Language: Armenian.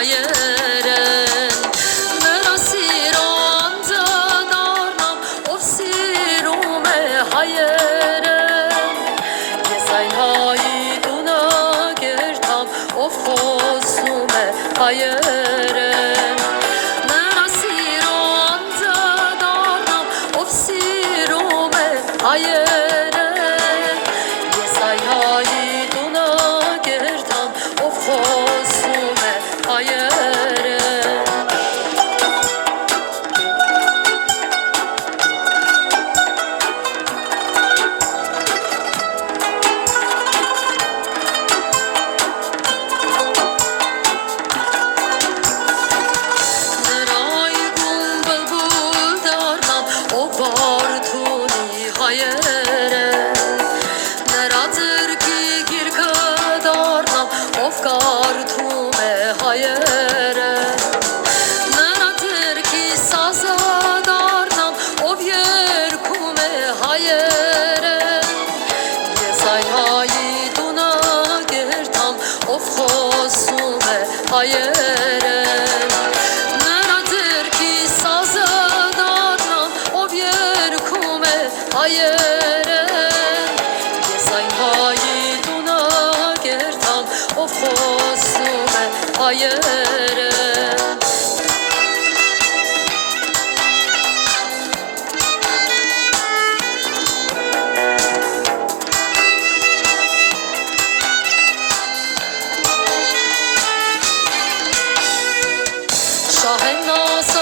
հայերեն նրա սիրո անձը դառնամ ով սիրում է հայերեն ես այն հայի տունը կերտամ ով խոսում է հայերեն նրա սիրո անձը դառնամ ով սիրում է հայերեն ես այն հայի տունը կերտամ ով խոսում է հայերեն նրա այգում բլբուլ դառնամ ով բարդունի հայերեն նրա ձեռքի գիրքը դառնամ ով կարդում է հայերեն նրա ձեռքի սազը դառնամ ով երգում է հայերեն ես այն հայի տունը կերտամ ով խոսում է հայերեն նրա ձեռքի սազը դառնամ ով երգում է հայերեն ես այն հայի տունը կերտամ ով խոսում է հայերեն շահեն ասա